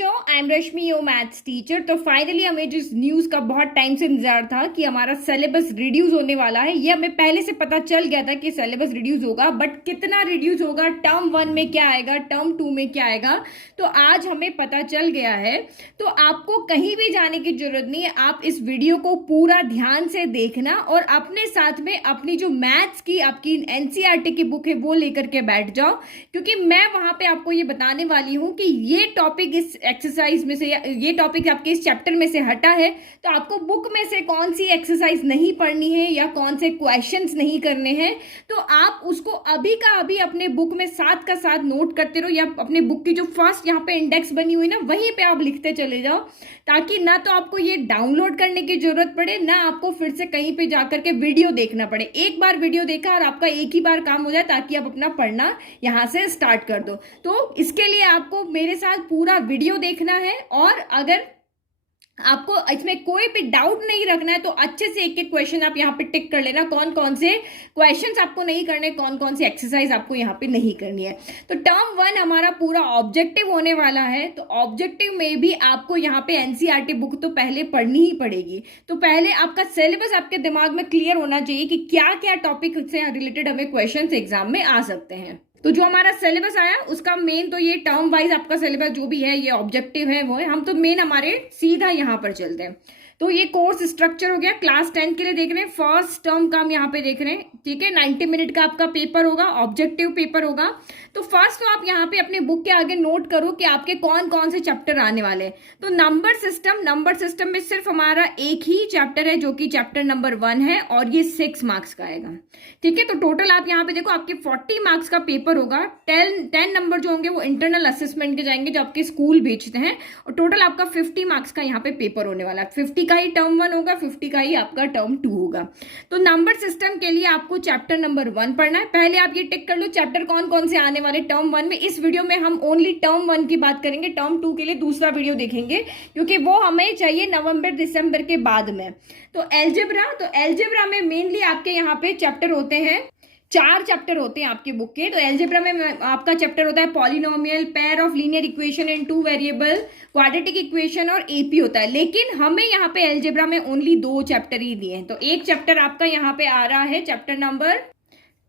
बच्चों, I am Rashmi, your maths teacher. तो finally हमें जिस न्यूज़ का बहुत टाइम से इंतजार था कि हमारा सिलेबस रिड्यूस होने वाला है, ये हमें पहले से पता चल गया था कि सिलेबस रिड्यूस होगा, बट कितना रिड्यूस होगा, टर्म 1 में क्या आएगा, टर्म 2 में क्या आएगा, तो आज हमें पता चल गया है। तो आपको कहीं भी जाने की जरूरत नहीं है, आप इस वीडियो को पूरा ध्यान से देखना और अपने साथ में अपनी जो मैथ्स की आपकी एनसीईआरटी की बुक है वो लेकर के बैठ जाओ, क्योंकि मैं वहां पे आपको ये बताने वाली हूं कि ये टॉपिक इस एक्सरसाइज में से या ये टॉपिक आपके इस चैप्टर में से हटा है, तो आपको बुक में से कौन सी एक्सरसाइज नहीं पढ़नी है या कौन से क्वेश्चंस नहीं करने हैं, तो आप उसको अभी का अभी अपने बुक में साथ का साथ नोट करते रहो, या अपने बुक की जो फर्स्ट यहाँ पे इंडेक्स बनी हुई ना वहीं पे आप लिखते चले जाओ, ताकि ना तो आपको ये डाउनलोड करने की जरूरत पड़े, ना आपको फिर से कहीं पे जाकर के वीडियो देखना पड़े। एक बार वीडियो देखा और आपका एक ही बार काम हो जाए, ताकि आप अपना पढ़ना यहां से स्टार्ट कर दो। तो इसके लिए आपको मेरे साथ पूरा वीडियो देखना है, और अगर आपको इसमें कोई भी डाउट नहीं रखना है तो अच्छे से एक एक क्वेश्चन आप यहाँ पे टिक कर लेना, कौन कौन से क्वेश्चंस आपको नहीं करने, कौन कौन सी एक्सरसाइज आपको यहाँ पे नहीं करनी है। तो टर्म 1 हमारा पूरा ऑब्जेक्टिव होने वाला है, तो ऑब्जेक्टिव में भी आपको यहाँ पे एनसीईआरटी बुक तो पहले पढ़नी ही पड़ेगी। तो पहले आपका सिलेबस आपके दिमाग में क्लियर होना चाहिए कि क्या क्या टॉपिक से रिलेटेड हमें क्वेश्चन एग्जाम में आ सकते हैं। तो जो हमारा सिलेबस आया उसका मेन तो ये टर्म वाइज आपका सिलेबस जो भी है, ये ऑब्जेक्टिव है वो है। हम तो मेन हमारे सीधा यहाँ पर चलते हैं। तो ये कोर्स स्ट्रक्चर हो गया, क्लास 10 के लिए देख रहे हैं, फर्स्ट टर्म का हम यहाँ पे देख रहे हैं, ठीक है। 90 मिनट का आपका पेपर होगा, ऑब्जेक्टिव पेपर होगा। तो फर्स्ट तो आप यहाँ पे अपने बुक के आगे नोट करो कि आपके कौन कौन से चैप्टर आने वाले हैं। तो नंबर सिस्टम में सिर्फ हमारा एक ही चैप्टर है जो कि चैप्टर नंबर 1 है, और ये 6 मार्क्स का आएगा, ठीक है। तो टोटल आप यहाँ पे देखो आपके 40 मार्क्स का पेपर होगा। 10 नंबर जो होंगे वो इंटरनल असेसमेंट के जाएंगे जो आपके स्कूल भेजते हैं, और टोटल आपका 50 मार्क्स का यहाँ पे पेपर होने वाला है। 50 का ही टर्म 1 होगा, 50 का ही आपका टर्म 2 होगा। तो नंबर सिस्टम के लिए आपको चैप्टर नंबर 1 पढ़ना है। पहले आप ये टिक कर लो चैप्टर कौन कौन से आने वाले टर्म 1 में। इस वीडियो में हम ओनली टर्म 1 की बात करेंगे, टर्म 2 के लिए दूसरा वीडियो देखेंगे, क्योंकि वो हमें चाहिए नवंबर दिसंबर के बाद में। तो एल्जेब्रा में मेनली आपके यहाँ पे चैप्टर होते हैं, 4 चैप्टर होते हैं आपके बुक के। तो एल्जेब्रा में आपका चैप्टर होता है polynomial, pair of linear equation in 2 variable, quadratic equation और एपी होता है। लेकिन हमें यहाँ पे एल्जेब्रा में ओनली 2 चैप्टर ही दिए हैं। तो एक चैप्टर आपका यहाँ पे आ रहा है chapter number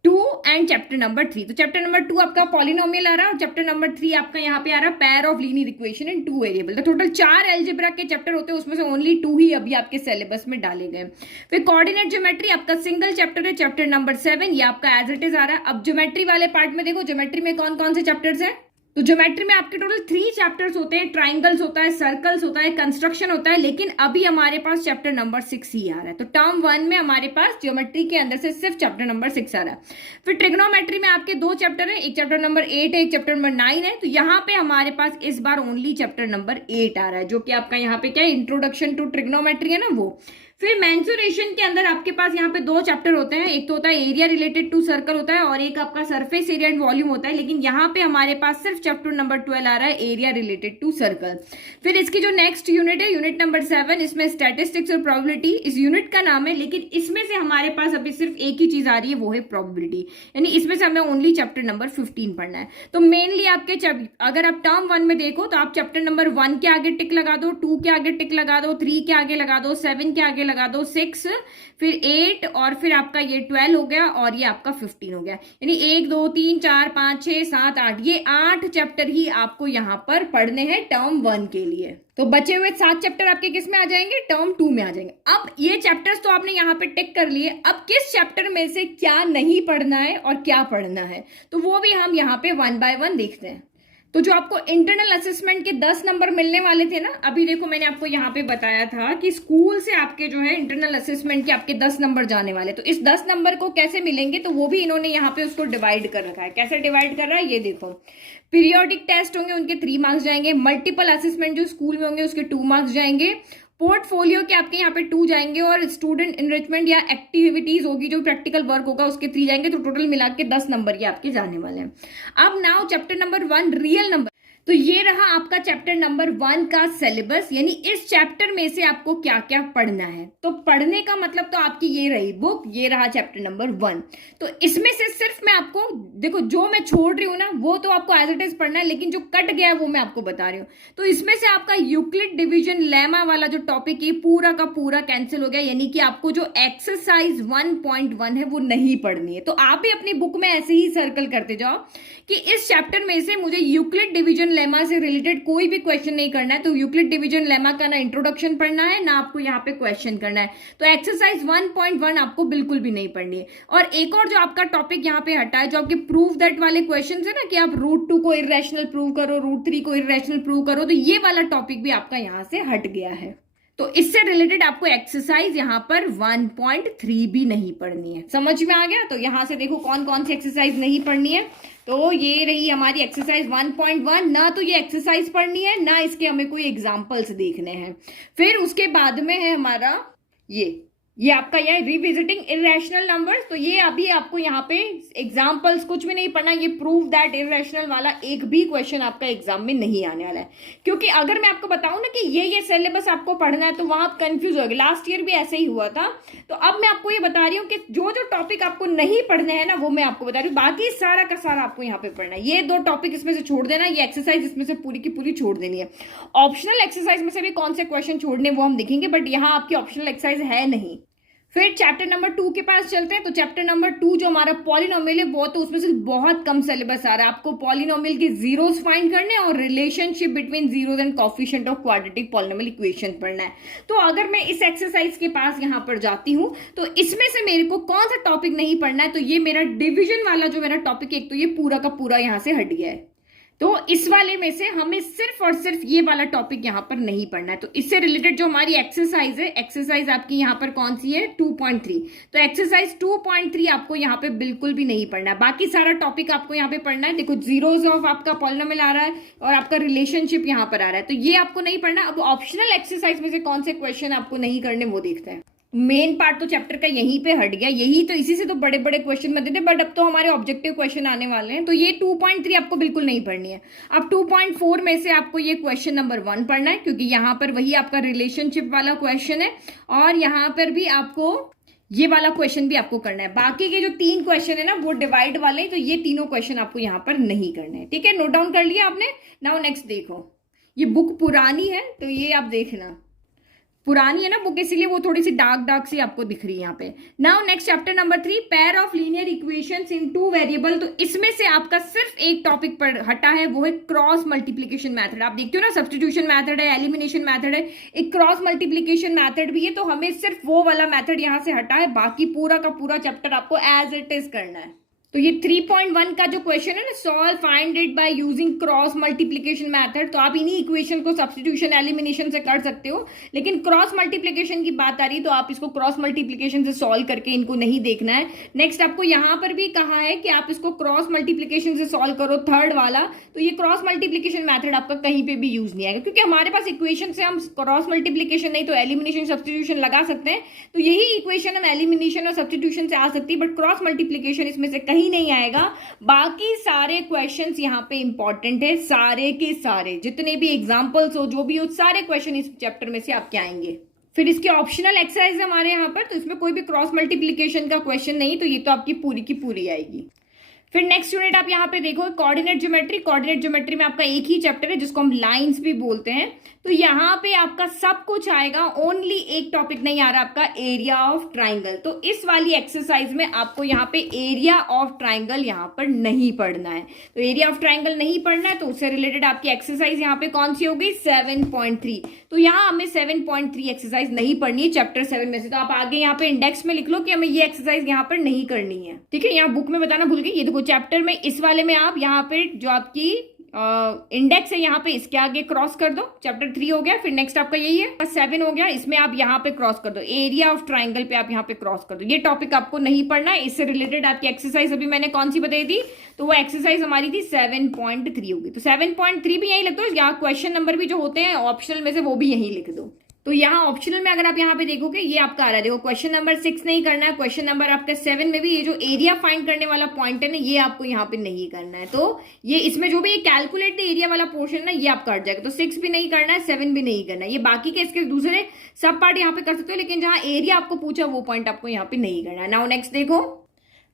2 and chapter number 3। तो चैप्टर नंबर 2 आपका पॉलिनोमियल आ रहा है, और चैप्टर नंबर 3 आपका यहाँ पे आ रहा है pair of linear equation in 2 variable. तो टोटल 4 एल्जेब्रा के चैप्टर होते हैं, उसमें से ओनली 2 ही अभी आपके सिलेबस में डाले गए। फिर कोऑर्डिनेट ज्योमेट्री आपका सिंगल चैप्टर है, चैप्टर नंबर 7, ये आपका एज इट इज आ रहा है। अब ज्योमेट्री वाले पार्ट में देखो, ज्योमेट्री में कौन कौन से चैप्टर्स हैं। तो ज्योमेट्री में आपके टोटल 3 चैप्टर्स होते हैं, ट्राइंगल्स होता है, सर्कल्स होता है, कंस्ट्रक्शन होता है, लेकिन अभी हमारे पास चैप्टर नंबर 6 ही आ रहा है। तो टर्म 1 में हमारे पास ज्योमेट्री के अंदर से सिर्फ चैप्टर नंबर 6 आ रहा है। फिर ट्रिग्नोमेट्री में आपके 2 चैप्टर है, एक चैप्टर नंबर 8 है, एक चैप्टर नंबर 9 है। तो यहाँ पे हमारे पास इस बार ओनली चैप्टर नंबर 8 आ रहा है, जो कि आपका यहाँ पे क्या है, इंट्रोडक्शन टू ट्रिग्नोमेट्री है ना वो। फिर मेंसुरेशन के अंदर आपके पास यहाँ पे 2 चैप्टर होते हैं, एक तो होता है एरिया रिलेटेड टू सर्कल होता है, और एक आपका सरफेस एरिया एंड वॉल्यूम होता है। लेकिन यहाँ पे हमारे पास सिर्फ चैप्टर नंबर 12 आ रहा है, एरिया रिलेटेड टू सर्कल। फिर इसकी जो नेक्स्ट यूनिट है, यूनिट नंबर 7, इसमें स्टैटिस्टिक्स और प्रोबेबिलिटी इस यूनिट का नाम है, लेकिन इसमें से हमारे पास अभी सिर्फ एक ही चीज आ रही है, वो है प्रोबेबिलिटी। यानी इसमें से हमें ओनली चैप्टर नंबर 15 पढ़ना है। तो मेनली आपके अगर आप टर्म 1 में देखो तो आप चैप्टर नंबर 1 के आगे टिक लगा दो, 2 के आगे टिक लगा दो, 3 के आगे लगा दो, 7 के आगे लगा दो, 6, फिर 8, और फिर आपका ये 12 हो गया, और ये आपका 15 हो गया। यानी 1 2 3 4 5 6 7 8, ये 8 चैप्टर ही आपको यहाँ पर पढ़ने हैं टर्म 1 के लिए। तो बचे हुए 7 चैप्टर आपके किस में आ जाएंगे, टर्म 2 में आ जाएंगे। अब ये चैप्टर्स तो आपने यहाँ पे टिक कर लिए, अब किस चैप्टर में से क्या नहीं पढ़ना है और क्या पढ़ना है, तो वो भी हम यहाँ पे 1 बाय 1 देखते हैं। तो जो आपको इंटरनल असेसमेंट के 10 नंबर मिलने वाले थे ना, अभी देखो मैंने आपको यहाँ पे बताया था कि स्कूल से आपके जो है इंटरनल असेसमेंट के आपके 10 नंबर जाने वाले। तो इस 10 नंबर को कैसे मिलेंगे, तो वो भी इन्होंने यहाँ पे उसको डिवाइड कर रखा है। कैसे डिवाइड कर रहा है ये देखो, पीरियोडिक टेस्ट होंगे उनके 3 मार्क्स जाएंगे, मल्टीपल असेसमेंट जो स्कूल में होंगे उसके 2 मार्क्स जाएंगे, पोर्टफोलियो के आपके यहाँ पे 2 जाएंगे, और स्टूडेंट इनरिचमेंट या एक्टिविटीज होगी जो प्रैक्टिकल वर्क होगा उसके 3 जाएंगे। तो टोटल मिला के 10 नंबर ये आपके जाने वाले हैं। अब now chapter number 1 real number. तो ये रहा आपका चैप्टर नंबर 1 का सिलेबस, यानी इस चैप्टर में से आपको क्या क्या पढ़ना है। तो पढ़ने का मतलब तो आपकी ये रही बुक, ये रहा चैप्टर नंबर 1। तो इसमें से सिर्फ मैं आपको देखो, जो मैं छोड़ रही हूं ना वो तो आपको एज इट इज पढ़ना है, लेकिन जो कट गया है वो मैं आपको बता रही हूँ। तो इसमें से आपका यूक्लिड डिवीजन लेमा वाला जो टॉपिक है पूरा का पूरा कैंसिल हो गया, यानी कि आपको जो एक्सरसाइज 1.1 है वो नहीं पढ़नी है। तो आप भी अपनी बुक में ऐसे ही सर्कल करते जाओ कि इस चैप्टर में से मुझे यूक्लिड डिवीजन लेमा से रिलेटेड कोई भी क्वेश्चन नहीं करना है। तो यूक्लिड डिवीजन लेमा का ना इंट्रोडक्शन पढ़ना है ना आपको यहाँ पे क्वेश्चन करना है। तो एक्सरसाइज 1.1 आपको बिल्कुल भी नहीं पढ़नी है। और एक और जो आपका टॉपिक यहाँ पे हटा है, जो आपके प्रूव दैट वाले क्वेश्चन है ना कि आप रूट 2 को इरेशनल प्रूव करो, रूट 3 को इरेशनल प्रूव करो, तो ये वाला टॉपिक भी आपका यहाँ से हट गया है। तो इससे रिलेटेड आपको एक्सरसाइज यहाँ पर 1.3 भी नहीं पढ़नी है। समझ में आ गया? तो यहां से देखो कौन कौन सी एक्सरसाइज नहीं पढ़नी है। तो ये रही हमारी एक्सरसाइज 1.1। ना तो ये एक्सरसाइज पढ़नी है, ना इसके हमें कोई एग्जाम्पल्स देखने हैं। फिर उसके बाद में है हमारा ये आपका यह रिविजिटिंग इरेशनल नंबर्स। तो ये अभी आपको यहाँ पे एग्जाम्पल्स कुछ भी नहीं पढ़ना। ये प्रूव दैट इरेशनल वाला एक भी क्वेश्चन आपका एग्जाम में नहीं आने वाला है, क्योंकि अगर मैं आपको बताऊं ना कि ये सिलेबस आपको पढ़ना है तो वहां आप कंफ्यूज हो गए। लास्ट ईयर भी ऐसे ही हुआ था। तो अब मैं आपको ये बता रही हूँ कि जो जो टॉपिक आपको नहीं पढ़ने हैं ना वो मैं आपको बता रही हूँ, बाकी सारा का सारा आपको यहाँ पे पढ़ना है। ये 2 टॉपिक इसमें से छोड़ देना, ये एक्सरसाइज इसमें से पूरी की पूरी छोड़ देनी है। ऑप्शनल एक्सरसाइज में से भी कौन से क्वेश्चन छोड़ने वो हम देखेंगे, बट यहाँ आपकी ऑप्शनल एक्सरसाइज है नहीं। फिर चैप्टर नंबर 2 के पास चलते हैं। तो चैप्टर नंबर 2 जो हमारा पॉलिनोमियल है वो तो उसमें से बहुत कम सिलेबस आ रहा है। आपको पॉलिनोमियल के जीरोस फाइंड करने और relationship between zeros and coefficient of quadratic polynomial equation पढ़ना है। तो अगर मैं इस एक्सरसाइज के पास यहाँ पर जाती हूँ तो इसमें से मेरे को कौन सा टॉपिक नहीं पढ़ना है, तो ये मेरा डिविजन वाला जो मेरा टॉपिक है, एक तो ये पूरा का पूरा यहाँ से हट गया है। तो इस वाले में से हमें सिर्फ और सिर्फ ये वाला टॉपिक यहाँ पर नहीं पढ़ना है। तो इससे रिलेटेड जो हमारी एक्सरसाइज है, एक्सरसाइज आपकी यहाँ पर कौन सी है, 2.3। तो एक्सरसाइज 2.3 आपको यहाँ पे बिल्कुल भी नहीं पढ़ना है। बाकी सारा टॉपिक आपको यहाँ पे पढ़ना है। देखो जीरोस ऑफ आपका पॉलिनोमियल आ रहा है और आपका रिलेशनशिप यहाँ पर आ रहा है, तो ये आपको नहीं पढ़ना। अब ऑप्शनल एक्सरसाइज में से कौन से क्वेश्चन आपको नहीं करने वो देखते हैं। मेन पार्ट तो चैप्टर का यहीं पे हट गया, यही तो इसी से तो बड़े बड़े क्वेश्चन बनते थे, बट अब तो हमारे ऑब्जेक्टिव क्वेश्चन आने वाले हैं। तो ये 2.3 आपको बिल्कुल नहीं पढ़नी है। अब 2.4 में से आपको ये क्वेश्चन नंबर 1 पढ़ना है, क्योंकि यहाँ पर वही आपका रिलेशनशिप वाला क्वेश्चन है और यहाँ पर भी आपको ये वाला क्वेश्चन भी आपको करना है। बाकी के जो 3 क्वेश्चन है ना वो डिवाइड वाले, तो ये तीनों क्वेश्चन आपको यहाँ पर नहीं करने हैं। ठीक है, नोट डाउन कर लिया आपने। नाउ नेक्स्ट देखो, ये बुक पुरानी है तो ये आप देखना, पुरानी है ना बुक, इसीलिए वो थोड़ी सी डार्क डार्क सी आपको दिख रही है यहाँ पे। Now next chapter number 3, pair of linear equations in 2 variable. तो इसमें से आपका सिर्फ एक टॉपिक पर हटा है, वो है क्रॉस मल्टीप्लीकेशन मेथड। आप देखते हो ना, सब्स्टिट्यूशन मेथड है, एलिमिनेशन मेथड है, एक क्रॉस मल्टीप्लीकेशन मेथड भी है। तो हमें सिर्फ वो वाला मेथड यहाँ से हटा है, बाकी पूरा का पूरा चैप्टर आपको एज इट इज करना है। तो ये 3.1 का जो क्वेश्चन है ना, solve find it by using cross multiplication method, तो आप इन्हीं इक्वेशन को सब्स्टिट्यूशन एलिमिनेशन से कर सकते हो, लेकिन क्रॉस मल्टीप्लिकेशन की बात आ रही है तो आप इसको क्रॉस मल्टीप्लिकेशन से सॉल्व करके इनको नहीं देखना है। नेक्स्ट आपको यहाँ पर भी कहा है कि आप इसको क्रॉस मल्टीप्लिकेशन से सॉल्व करो, थर्ड वाला। तो ये क्रॉस मल्टीप्लिकेशन मेथड आपका कहीं पे भी यूज नहीं आएगा, क्योंकि हमारे पास इक्वेशन से हम क्रॉस मल्टीप्लिकेशन नहीं तो एलिमिनेशन सब्स्टिट्यूशन लगा सकते हैं। तो यही इक्वेशन हम एलिमिनेशन और सब्स्टिट्यूशन से आ सकती है, बट क्रॉस मल्टीप्लिकेशन इसमें से कहीं नहीं आएगा। बाकी सारे क्वेश्चंस यहाँ पे इंपॉर्टेंट है, सारे के सारे जितने भी एग्जांपल्स हो, जो भी हो, सारे क्वेश्चन इस चैप्टर में से आपके आएंगे। फिर इसके ऑप्शनल एक्सरसाइज हमारे यहाँ पर, तो इसमें कोई भी क्रॉस मल्टीप्लिकेशन का क्वेश्चन नहीं, तो ये तो आपकी पूरी की पूरी आएगी। फिर नेक्स्ट यूनिट आप यहाँ पे देखो, कोऑर्डिनेट ज्योमेट्री। कोऑर्डिनेट ज्योमेट्री में आपका एक ही चैप्टर है जिसको हम लाइंस भी बोलते हैं। तो यहाँ पे आपका सब कुछ आएगा, ओनली एक टॉपिक नहीं आ रहा आपका, एरिया ऑफ ट्राइंगल। तो इस वाली एक्सरसाइज में आपको यहाँ पे एरिया ऑफ ट्राइंगल यहाँ पर नहीं पढ़ना है। तो एरिया ऑफ ट्राइंगल नहीं पढ़ना है, तो उससे रिलेटेड आपकी एक्सरसाइज यहाँ पे कौन सी होगी, 7.3। तो यहाँ हमें 7.3 एक्सरसाइज नहीं पढ़नी है चैप्टर 7 में से। तो आप आगे यहाँ पे इंडेक्स में लिख लो कि हमें ये एक्सरसाइज यहाँ पर नहीं करनी है। ठीक है, यहाँ बुक में बताना भूल गई। ये देखो चैप्टर में इस वाले में आप यहाँ पे जो आपकी इंडेक्स है यहाँ पे इसके आगे क्रॉस कर दो, चैप्टर 3 हो गया। फिर नेक्स्ट आपका यही है 7 हो गया, इसमें आप यहाँ पे क्रॉस कर दो, एरिया ऑफ ट्राइंगल पे आप यहाँ पे क्रॉस कर दो। ये टॉपिक आपको नहीं पढ़ना है। इससे रिलेटेड आपकी एक्सरसाइज अभी मैंने कौन सी बताई थी, तो वो एक्सरसाइज हमारी थी 7.3 होगी। तो 7.3 भी यही लिख दो, यहाँ क्वेश्चन नंबर भी जो होते हैं ऑप्शनल में से वो भी यही लिख दो। तो यहाँ ऑप्शनल में अगर आप यहाँ पे देखोगे ये आपका आ रहा है, देखो क्वेश्चन नंबर 6 नहीं करना है, क्वेश्चन नंबर आपका 7 में भी ये जो एरिया फाइंड करने वाला पॉइंट है ना, ये आपको यहाँ पे नहीं करना है। तो ये इसमें जो भी ये कैलकुलेट द एरिया वाला पोर्शन ना, ये आपका हट जाएगा। तो 6 भी नहीं करना है, 7 भी नहीं करना है, ये बाकी के इसके दूसरे सब पार्ट यहाँ पे कर सकते हो, लेकिन जहाँ एरिया आपको पूछा वो पॉइंट आपको यहाँ पे नहीं करना है। नाउ नेक्स्ट देखो,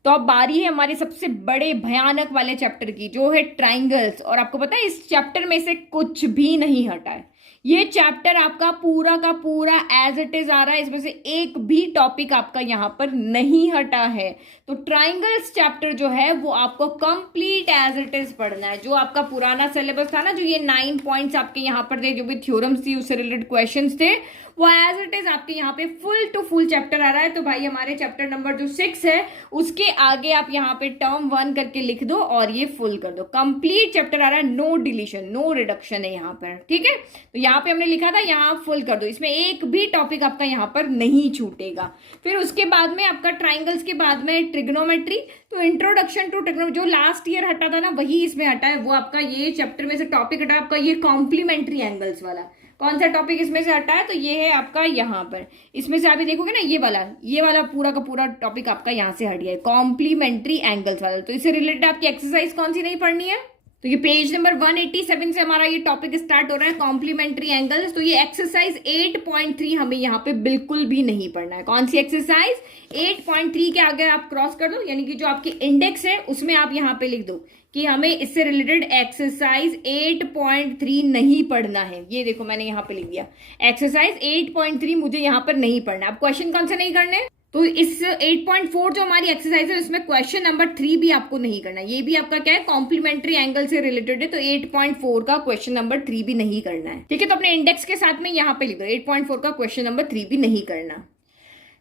तो अब बारी है हमारे सबसे बड़े भयानक वाले चैप्टर की, जो है ट्राइंगल्स। और आपको पता है इस चैप्टर में से कुछ भी नहीं हटा है, ये चैप्टर आपका पूरा का पूरा एज इट इज आ रहा है, इसमें से एक भी टॉपिक आपका यहाँ पर नहीं हटा है। तो ट्राइंगल्स चैप्टर जो है वो आपको कंप्लीट एज इट इज पढ़ना है। जो आपका पुराना सिलेबस था ना, जो ये 9 पॉइंट्स आपके यहाँ पर थे, जो भी थ्योरम्स थी उससे रिलेटेड क्वेश्चंस थे, वो एज इट इज आपके यहाँ पे फुल टू फुल चैप्टर आ रहा है। तो भाई हमारे चैप्टर नंबर जो 6 है उसके आगे आप यहाँ पे टर्म 1 करके लिख दो और ये फुल कर दो। कंप्लीट चैप्टर आ रहा है, नो डिलीशन नो रिडक्शन है यहाँ पर, ठीक है। तो यहाँ पे हमने लिखा था यहाँ फुल कर दो, इसमें एक भी टॉपिक आपका यहाँ पर नहीं छूटेगा। फिर उसके बाद में आपका ट्राइंगल्स के बाद में ट्रिग्नोमेट्री। तो इंट्रोडक्शन टू ट्रिग्नोमेट्री जो लास्ट ईयर हटा था ना, वही इसमें हटा है। वो आपका ये चैप्टर में से टॉपिक हटा आपका ये कॉम्प्लीमेंट्री एंगल्स वाला। कौन सा टॉपिक इसमें से हटा है? तो ये है आपका यहाँ पर, इसमें से आप देखोगे ना, ये वाला पूरा का पूरा टॉपिक आपका यहाँ से हट गया है, कॉम्प्लीमेंट्री एंगल्स वाला। तो इससे रिलेटेड आपकी एक्सरसाइज कौन सी नहीं पढ़नी है? तो ये पेज नंबर 187 से हमारा ये टॉपिक स्टार्ट हो रहा है, कॉम्प्लीमेंट्री एंगल्स। तो ये एक्सरसाइज 8.3 हमें यहाँ पे बिल्कुल भी नहीं पढ़ना है। कौन सी एक्सरसाइज? 8.3 के आगे आप क्रॉस कर दो, यानी कि जो आपकी इंडेक्स है उसमें आप यहाँ पे लिख दो कि हमें इससे रिलेटेड एक्सरसाइज 8.3 नहीं पढ़ना है। ये देखो मैंने यहाँ पे लिख दिया, एक्सरसाइज 8.3 मुझे यहाँ पर नहीं पढ़ना। अब क्वेश्चन कौन से नहीं करने? तो इस 8.4 जो हमारी एक्सरसाइज है उसमें क्वेश्चन नंबर 3 भी आपको नहीं करना। ये भी आपका क्या है, कॉम्प्लीमेंट्री एंगल से रिलेटेड है। तो 8.4 का क्वेश्चन नंबर 3 भी नहीं करना है, ठीक है। तो अपने इंडेक्स के साथ में यहाँ पे लिख दो 8.4 का क्वेश्चन नंबर 3 भी नहीं करना।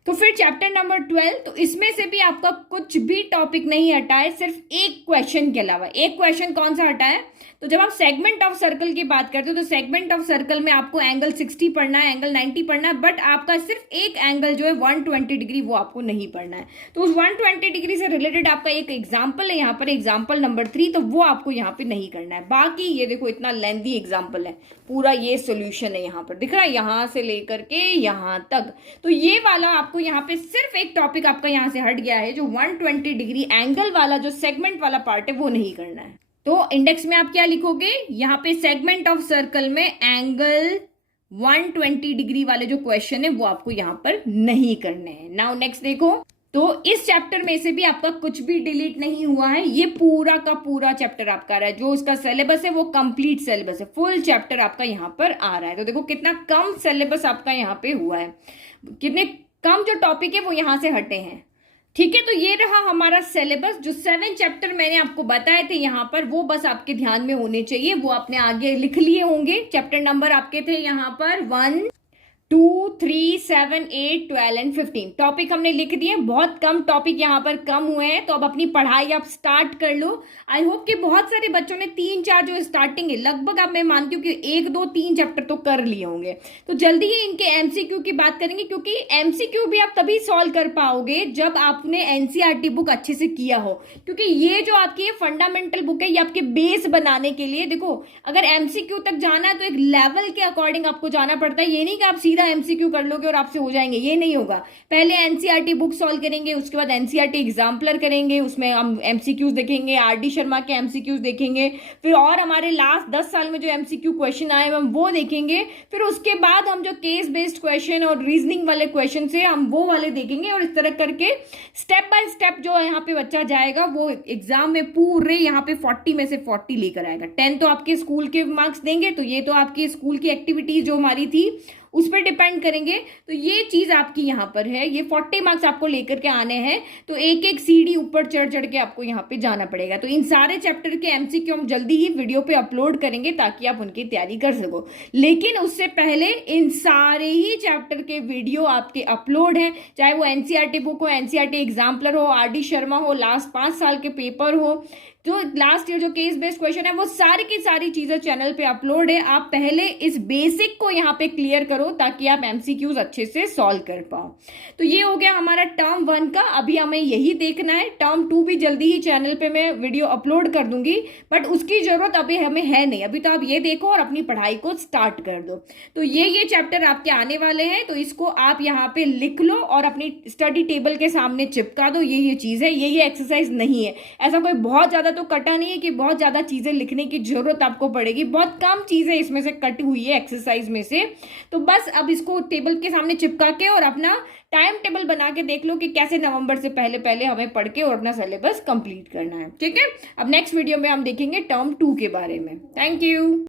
तो फिर चैप्टर नंबर 12, तो इसमें से भी आपका कुछ भी टॉपिक नहीं हटा है, सिर्फ एक क्वेश्चन के अलावा। एक क्वेश्चन कौन सा हटा है? तो जब आप सेगमेंट ऑफ सर्कल की बात करते हो तो सेगमेंट ऑफ सर्कल में आपको एंगल 60 पढ़ना है, एंगल 90 पढ़ना है, बट आपका सिर्फ एक एंगल जो है 120 डिग्री वो आपको नहीं पढ़ना है। तो उस 120 डिग्री से रिलेटेड आपका एक एग्जाम्पल है यहाँ पर, एग्जाम्पल नंबर 3, तो वो आपको यहाँ पे नहीं करना है। बाकी ये देखो इतना लेंथी एग्जाम्पल है, पूरा ये सोल्यूशन है यहाँ पर दिख रहा है, यहाँ से लेकर के यहाँ तक। तो ये वाला आपको यहाँ पे सिर्फ एक टॉपिक आपका यहाँ से हट गया है, जो 120 डिग्री एंगल वाला जो सेगमेंट वाला पार्ट है वो नहीं करना है। तो इंडेक्स में आप क्या लिखोगे? यहाँ पे सेगमेंट ऑफ सर्कल में एंगल 120 डिग्री वाले जो क्वेश्चन है वो आपको यहाँ पर नहीं करने हैं। नाउ नेक्स्ट देखो, तो इस चैप्टर में से भी आपका कुछ भी डिलीट नहीं हुआ है, ये पूरा का पूरा चैप्टर आपका रहा है। जो उसका सिलेबस है वो कंप्लीट सिलेबस है, फुल चैप्टर आपका यहाँ पर आ रहा है। तो देखो कितना कम सिलेबस आपका यहाँ पे हुआ है, कितने कम जो टॉपिक है वो यहाँ से हटे हैं, ठीक है। तो ये रहा हमारा सिलेबस। जो 7 चैप्टर मैंने आपको बताए थे यहाँ पर, वो बस आपके ध्यान में होने चाहिए, वो आपने आगे लिख लिए होंगे। चैप्टर नंबर आपके थे यहाँ पर 1, 2, 3, 7, 8, 12 एंड 15 टॉपिक हमने लिख दिए। बहुत कम टॉपिक यहाँ पर कम हुए हैं, तो अब अपनी पढ़ाई आप स्टार्ट कर लो। आई होप कि बहुत सारे बच्चों ने 3-4 जो स्टार्टिंग है लगभग, अब मैं मानती हूँ कि 1, 2, 3 चैप्टर तो कर लिए होंगे। तो जल्दी ही इनके एमसीक्यू की बात करेंगे, क्योंकि एमसीक्यू भी आप तभी सॉल्व कर पाओगे जब आपने एनसीईआरटी बुक अच्छे से किया हो, क्योंकि ये जो आपकी फंडामेंटल बुक है ये आपके बेस बनाने के लिए। देखो अगर एमसीक्यू तक जाना है तो एक लेवल के अकॉर्डिंग आपको जाना पड़ता है। ये नहीं कि आप एमसीक्यू कर लोगे और आपसे हो जाएंगे, ये नहीं होगा। पहले एनसीईआरटी बुक सॉल्व करेंगे, उसके बाद एनसीईआरटी एग्जाम्पलर करेंगे, उसमें हम एमसीक्यूज देखेंगे, आरडी शर्मा के एमसीक्यूज देखेंगे, फिर और हमारे लास्ट 10 साल में जो एमसीक्यू क्वेश्चन आए हम वो देखेंगे, फिर उसके बाद हम जो केस बेस्ड क्वेश्चन और रीजनिंग वाले क्वेश्चन से हम वो वाले देखेंगे। और इस तरह करके स्टेप बाय स्टेप जो यहाँ पे बच्चा जाएगा वो एग्जाम में पूरे यहाँ पे 40 में से 40 लेकर आएगा। 10 तो आपके स्कूल के मार्क्स देंगे, तो ये तो आपकी स्कूल की एक्टिविटीज जो हमारी थी उस पर डिपेंड करेंगे। तो ये चीज आपकी यहाँ पर है, ये 40 मार्क्स आपको लेकर के आने हैं। तो एक एक सीढ़ी ऊपर चढ़ चढ़ के आपको यहाँ पे जाना पड़ेगा। तो इन सारे चैप्टर के एमसीक्यू हम जल्दी ही वीडियो पे अपलोड करेंगे ताकि आप उनकी तैयारी कर सको। लेकिन उससे पहले इन सारे ही चैप्टर के वीडियो आपके अपलोड हैं, चाहे वो एनसीईआरटी बुक हो, एनसीईआरटी एग्जाम्पलर हो, आरडी शर्मा हो, लास्ट 5 साल के पेपर हो, जो लास्ट ईयर जो केस बेस्ड क्वेश्चन है वो सारी की सारी चीजें चैनल पे अपलोड है। आप पहले इस बेसिक को यहाँ पे क्लियर करो ताकि आप एमसीक्यूज अच्छे से सॉल्व कर पाओ। तो ये हो गया हमारा टर्म 1 का। अभी हमें यही देखना है। टर्म 2 भी जल्दी ही चैनल पे मैं वीडियो अपलोड कर दूंगी, बट उसकी जरूरत अभी हमें है नहीं। अभी तो आप ये देखो और अपनी पढ़ाई को स्टार्ट कर दो। तो ये चैप्टर आपके आने वाले हैं, तो इसको आप यहाँ पे लिख लो और अपनी स्टडी टेबल के सामने चिपका दो। ये चीज है, ये एक्सरसाइज नहीं है। ऐसा कोई बहुत ज्यादा तो कटा नहीं है कि बहुत ज्यादा चीजें लिखने की जरूरत आपको पड़ेगी। बहुत कम चीजें इसमें से कट हुई है एक्सरसाइज में से। तो बस अब इसको टेबल के सामने चिपका के और अपना टाइम टेबल बना के देख लो कि कैसे नवंबर से पहले पहले हमें पढ़ के और अपना सिलेबस कंप्लीट करना है। ठीक है, अब नेक्स्ट वीडियो में हम देखेंगे टर्म 2 के बारे में। Thank you.